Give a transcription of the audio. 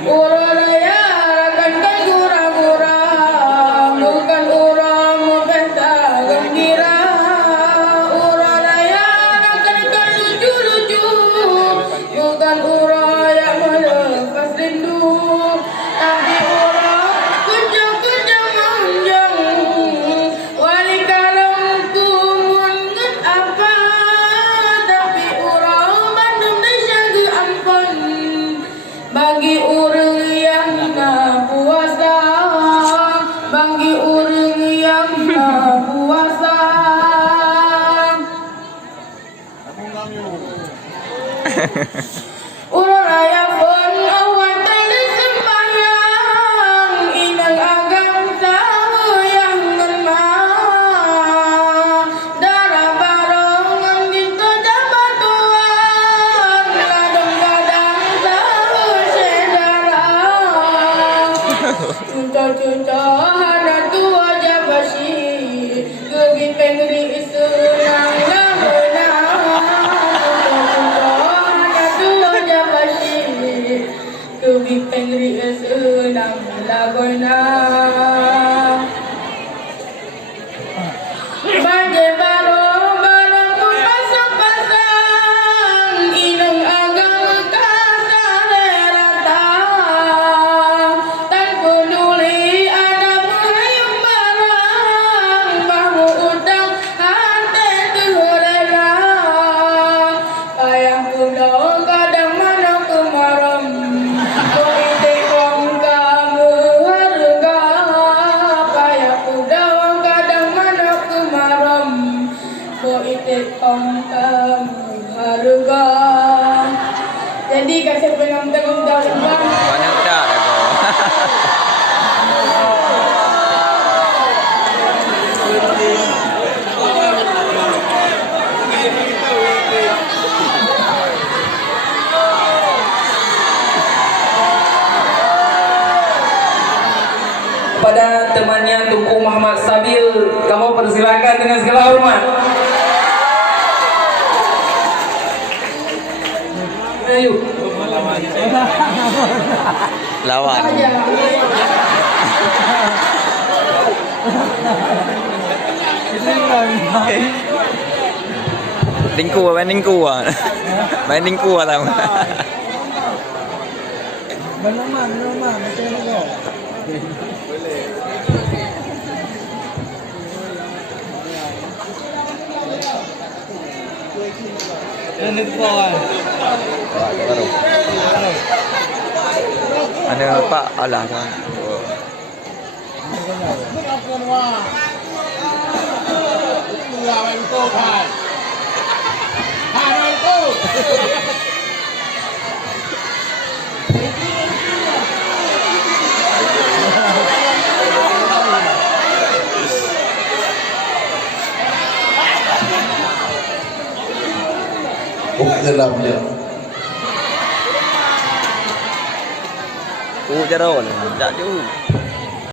Uroe Raya rakankan gurang-gurang, bukan urang pesta gembira. Uroe Raya rakankan lucu-lucu, bukan urang yang melepas rindu. Tapi urang kejang-kejang manjang, wali kalamku menget apa. Tapi urang Bandung Malaysia ke ampun, bagi urang yang maha puasa, bagi urang yang maha puasa. Uroe Raya pun awan tali sembahyang, inang agam tahu yang ngemah. Darah barongan di pejabat tuan, ladang kadang tahu sejarah. Cuca-cuca hana tua jabasi, kegi pengri senang lahenang. Kebih pengri senang lagoina. Banje barong-barong pun pasang-pasang, inang agam kasalerata. Tan peduli ada pengayung barang, bahu utang hati terrela. Payah pundang kadang mana kemaram, harga. Jadi kasih penonton udah sembang. Banyak dah Kepada temannya Tunku Muhammad Sabil, kamu persilakan dengan segala hormat. Ayo. lawan. Tingku main tingku ah. Main tingku ah tahu. Belum macam ni kau. Ini kawan. Baru. Ada Pak Allah kan. dalam dia. Jarol, tak jauh.